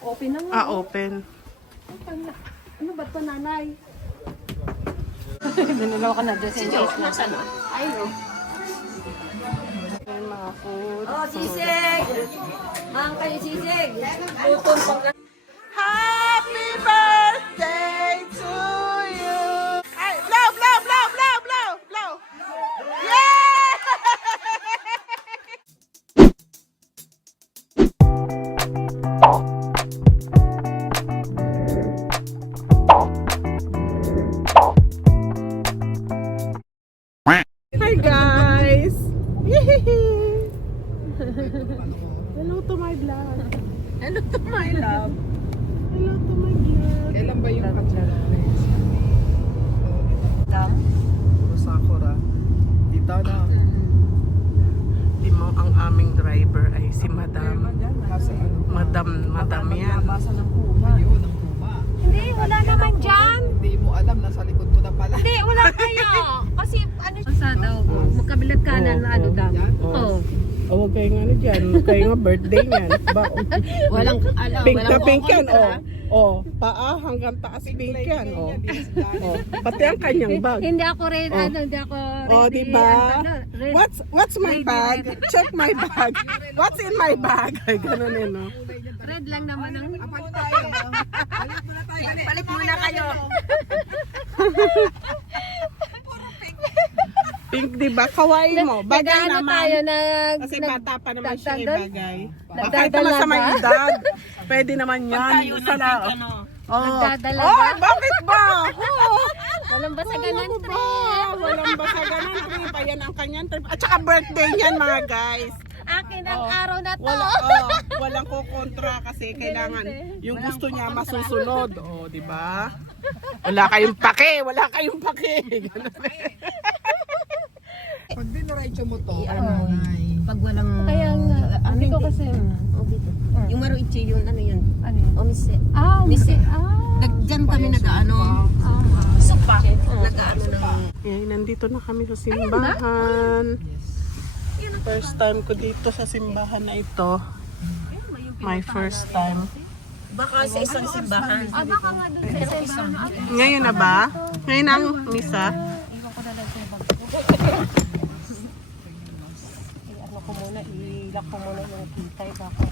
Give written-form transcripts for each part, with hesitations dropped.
Open na nga. Ah, open. Ano ba ito, nanay? Nanulaw ka na doon sa case na sa no? Ay, no. Ayan, mga food. Oh, sisig! Mang kayo sisig! Tutong pag... Happy birthday to you! Ay, blow, blow, blow, blow, blow, blow! Yeah! Hi guys! Hello to my vlog. Ano to, my love? Hello to my vlog. Kailan ba yung kachala? Dam? Sakura. Dito na. Di mo, ang aming driver ay si Madam. Nasa ano? Madam yan. Basa ng puma. Ayun, ang puma. Hindi, wala naman dyan. Hindi mo alam, nasa likod mo na pala. Hindi, wala kayo. Kasi ano sa daw ko, magkabilat kanan na ano daw. Oo. Oh, huwag kayong ano dyan. Huwag kayong birthday niyan. Walang alam, Pink na walang pink yan. kukontra. Paa hanggang taas pink yan. Pati ang kanyang bag. Hindi ako rin, hindi ako ready. Diba? Red. What's my bag? Check my bag. What's in my bag? Ay, ganun eh, no? Red lang naman ang... Palit tayo. Palit muna tayo. Palit muna kayo. Pink, diba? Kawaii mo. Bagay Nag-ano naman. tayo, Kasi bata pa naman siya nagdadal- ibagay. Nagdadala Kahit naman sa may ba? edad. Pwede naman yan. Sa Nagdadala Oh, ba? bakit ba? Oh, Walang basaganan ano ba? trip. Walang basaganan trip. Ayan ang kanyang trip. At saka birthday niyan, mga guys. Akin ang araw na to. Walang kukontra kasi kailangan yung gusto niya masusunod. Oh, di ba? Wala kayong pake. Ganun eh. Pag dinaraycho mo to, Pag walang... Kaya nga, hindi ko kasi... Yung maruichi yun, ano yun? Ano yun? Omise. Mise. Diyan kami nag-ano. Supa. Nag-ano ng... Nandito na kami sa simbahan. First time ko dito sa simbahan na ito. My first time. Baka sa isang simbahan. Baka nga doon sa isang. Ngayon na ba? Ngayon ang misa? Iwan ko na lang sa bag. Ano ko muna, ilak ko muna yung kitay. Baka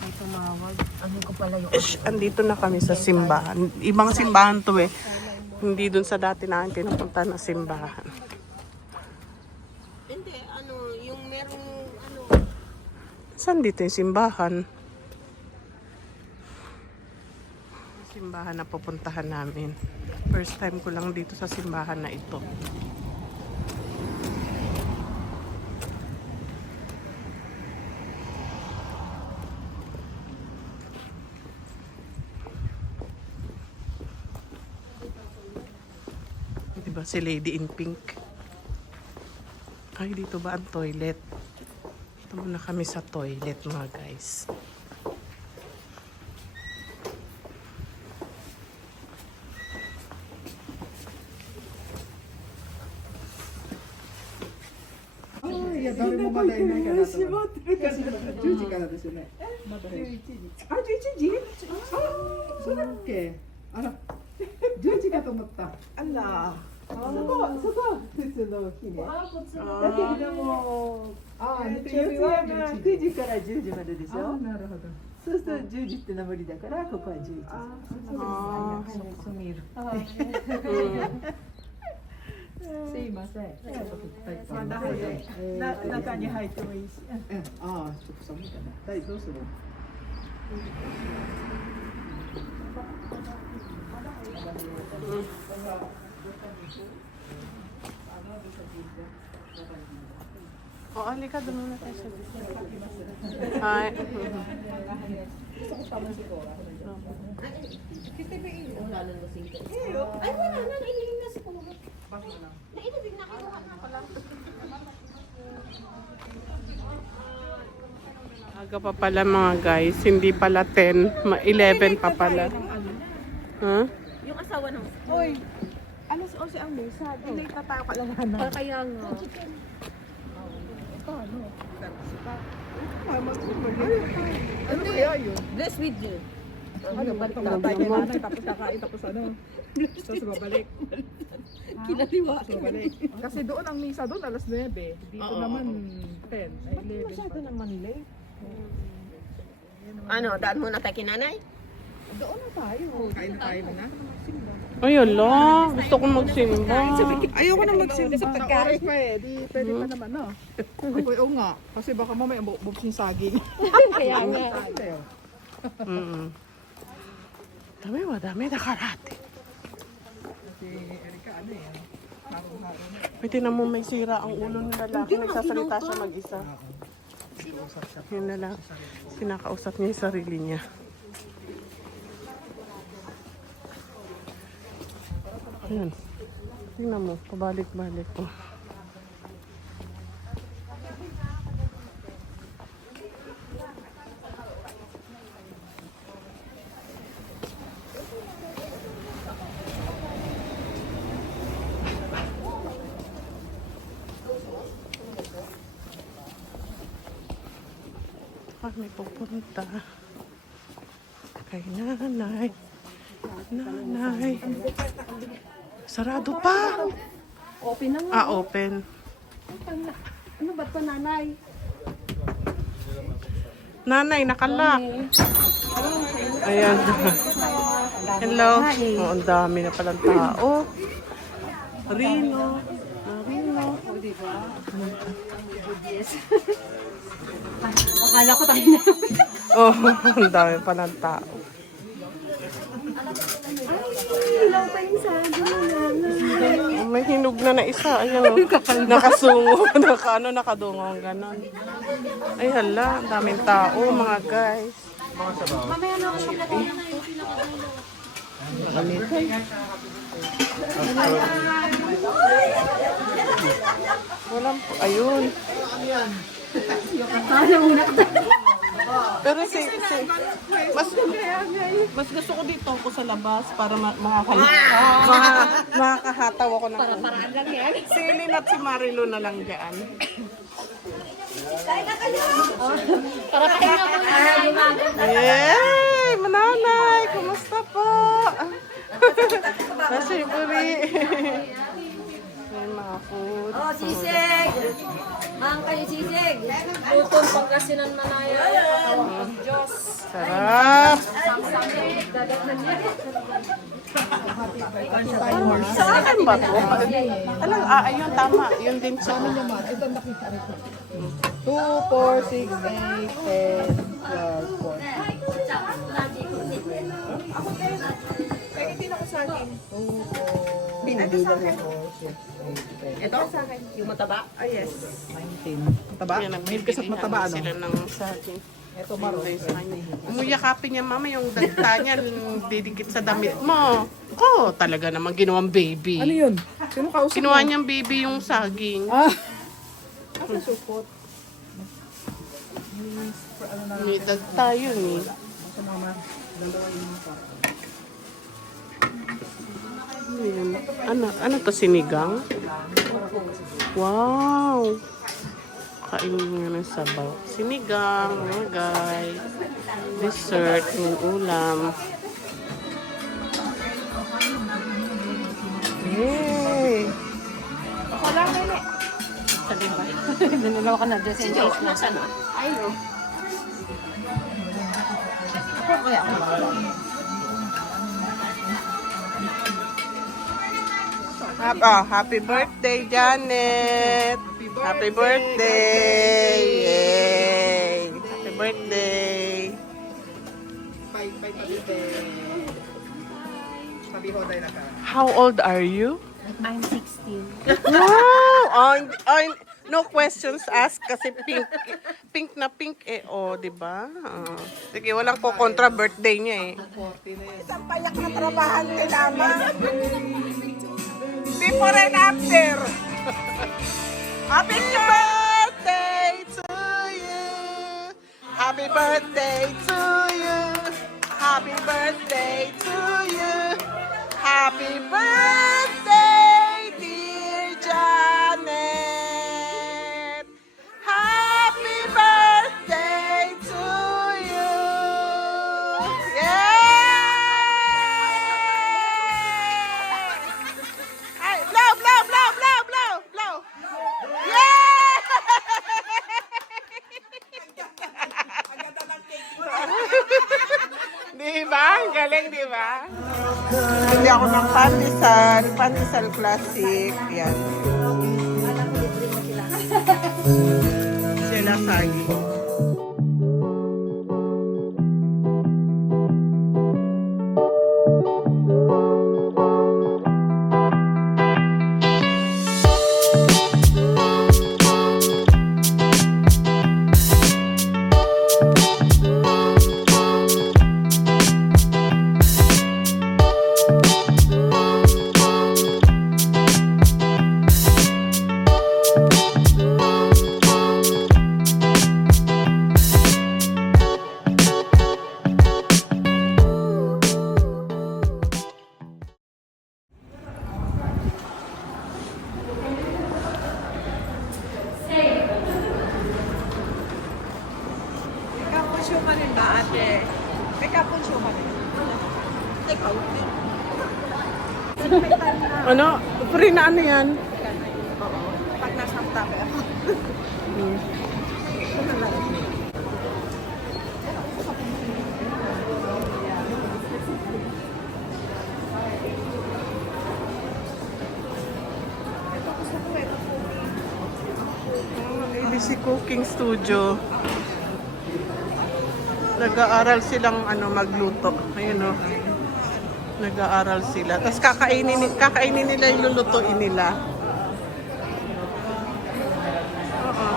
may tumawag. Ano ko pala yung... Andito na kami sa simbahan. Ibang simbahan to eh. Hindi dun sa dati namin pinupunta na simbahan. Hindi, ano, yung merong, ano... Saan dito yung simbahan? Simbahan na pupuntahan namin. First time ko lang dito sa simbahan na ito. Diba si Lady in Pink? Ay, dito ba ang toilet? Ito muna kami sa toilet, mga guys.誰もまだいないから10時からですよね。まだ11時。あ、11時？あ、そうだっけ？あら、10時かと思った。あら。そこは普通の日ね。だけれども、日曜日は9時から10時まででしょ。なるほど。そうすると10時ってのは無理だから、ここは11時。そう見える。すいません。まだ早い。中に入ってもいいし。ああ、ちょっと寒いかな。大どうする？O, halika, doon muna tayo sa dito. Hi. Ay, wala na, nailigin na si Puro. Nailigin na kayo na pala. Aga pa pala mga guys, hindi pala 10, 11 pa pala. Huh? Yung asawa ng... Hoy, ano si ang mesa? Delete na tayo kailangan. Kaya nga. Ano kaya yun? Bless with you. Ano, tatay kay nanay, tapos kakain, tapos ano. Tapos babalik. Kinaliwa. Tapos babalik. Kasi doon ang misa doon, alas 9. Dito naman 10, ay 11 Masyado pa. naman late. Ano, daan muna tayo kinanay? Doon na tayo. Kain na tayo na. Ay, ala. Gusto kong magsimba. Ayoko na magsimba. Sa oras pa eh. Di pwede pa naman, no? Ako, oo nga. Kasi baka mamaya bubsing saging. Kaya nga. Dami nakarate. Si Erika, ano eh. Haro-haro na. Pwede na mo may sira ang ulo ng lalaki. Nagsasalita siya mag-isa. Yun na lang. Sinakausap niya yung sarili niya. Ayan. Tingnan mo. Pabalik-balik ko. Kami pupunta kay nanay. Nanay. Sarado pa. Open na nga. Ah, open. Ano ba ito, nanay? Nanay, nakalock. Ayan. Hello. Oh, ang dami na palang tao. Rino. Rino. Akala ko tayo na. Oh, ang dami palang tao. Ilaw pa yung sabi mo, nanay. Oh, may hinog na isa. Ayan o. Nakasungo. Nakadungo. Ganon. Ay hala. Ang daming tao mga guys. Mamaya na ako sa lahat. Walang po. Ayun. Pero mas gusto ko dito ako sa labas para makakahataw ako ng Paraan lang yan. si Lynn at si Marilo na lang dyan. Para pahinga ko na. Yay! Mananay! Kumusta po? Nasiburi. May mga food. Oh, sisig! Mang kayo sisig! Lutong Pangasinan Manaya. Diyos! Sarap! Sa akin ba to? Alam, ayun tama. Yun din sa amin. Ito nakita rin. 2, 4, 6, 8, 10, 12, 14. Kaya hindi na ko sa akin. 2, 4, binibilang ako. 6, 8, 10. Ito sa akin, yung mataba? Ah, yes. 19. Mataba? Yan, Milk kasat mataba, ano? sila ng saging. Ito maro. Umuyakapin niya, mama, yung dagta niya, didikit sa damit mo. Oh, talaga naman ginawang baby. Ano yun? Sino kausap Kinuha niyang baby yung saging. Ah! Asa supot? May dagta yun eh. Asa mama? Dalawa yung pa. Ayan. Ano to, sinigang? Wow! Kain nga ng sabaw. Sinigang, mga guys. Dessert, yung ulam. Yay! Wala na na. Sabi ba? Nanalaw ka na dyan sa inyo. Nasaan na? Ayun. Ako kaya ako. Happy birthday, Janet! Happy birthday! Yay! Happy birthday! Bye, tabi. Tabi ho tayo na ka. How old are you? I'm 16. Wow! No questions asked kasi pink na pink eh. Oh, di ba? Sige, walang ko kontra birthday niya eh. 40 na yun. Isang payak na trabahan kay Lama. Before and after. Happy birthday to you. Happy birthday to you. Happy birthday to you. Happy birthday, dear Janet. Happy birthday to you. Yay! Ang galing, di ba? Bili ako ng pandesal. Pandesal classic. Yan. Sila sagi. Cappuccino ka rin ba, ate? May cappuccino ka rin. Ikaw. Ano? Free na ano yan? Pag nasa tabi ako. ABC Cooking Studio. Nag-aaral silang magluto. Ayun o. Nag-aaral sila. Tapos kakainin nila yung lulutuin nila. Oo.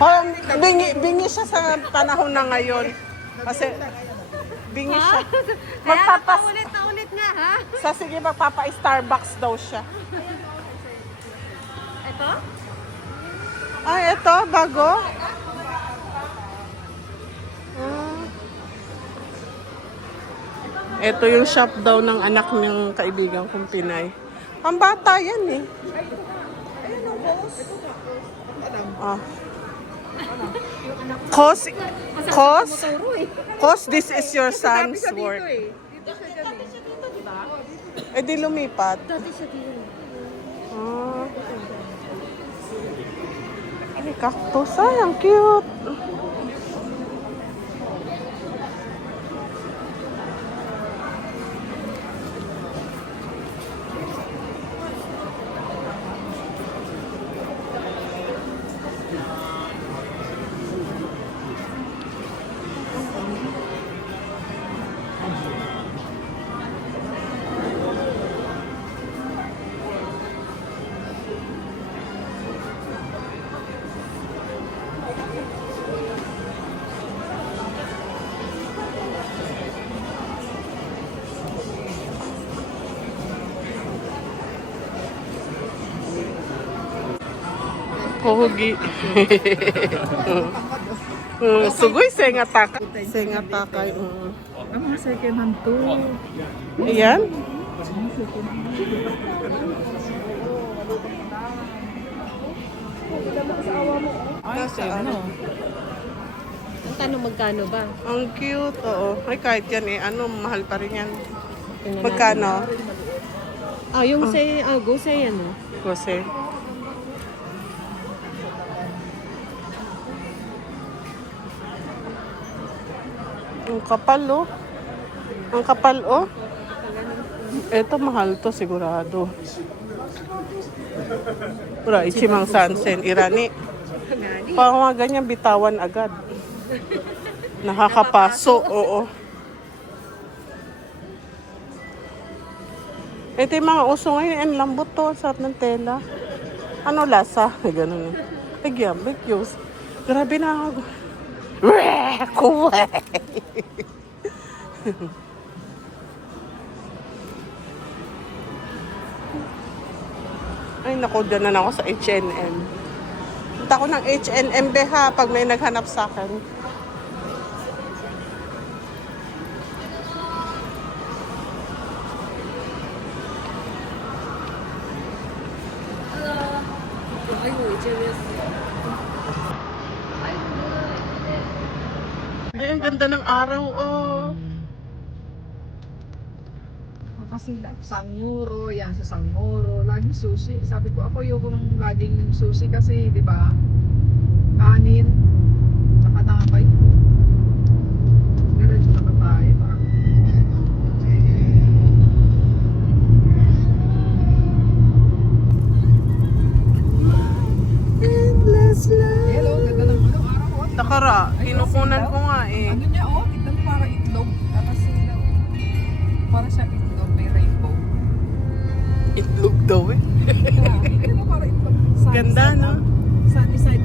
Oh, bingi siya sa panahon na ngayon. Kasi bingi siya. Ulit na ulit nga, ha? Sige, magpapa-Starbucks daw siya. Ito? Ay, ito, bago. Ito yung shop daw ng anak ng kaibigan kong Pinay. Ang bata yan eh. Ah. Cause this is your son's work. Eh di lumipat. Dati siya din. Ah. Ay, cactus. Ay, ang cute. Pogi. Sugoy, sengataka. Sengataka. Ang mga second hand to. Ayan. Kasi ano? Ang tanong magkano ba? Ang cute, oo. Ay, kahit yan eh. Mahal pa rin yan. Tingnan Magkano? natin. Yung say, go say ano? Kasi. Ang kapal, oh. Ang kapal, oh. Ito, mahal to, sigurado. Pura, Ichimang Sansen, Irani. Pag mga ganyan, bitawan agad. Nakakapaso, oo. Ito yung mga uso ngayon, ang lambot to, sarap ng tela. Ano lasa? Ganun. Nagyan, bagyos. Grabe na ako. Kuway! Ay, naku, dyan na ako sa H&M. Punta ko ng H&M, beha, pag may naghanap sa akin. HMS. Ay, ang ganda ng araw, oh. Kasi Sangmuro, yan sa Sangmuro, laging sushi. Sabi ko ako yung laging sushi kasi, di ba? Kanin, saka nakapay. Diretso na tayo ba? Hello, ganda ng ano, araw oh. Takara, kinukunan ko nga eh. Ano niya oh, tignan mo para itlog. Tapos silaw. Para siya itlog, may rainbow. Itlog daw eh. Tignan mo para itlog. Sunny Ganda, side no? up. Sunny side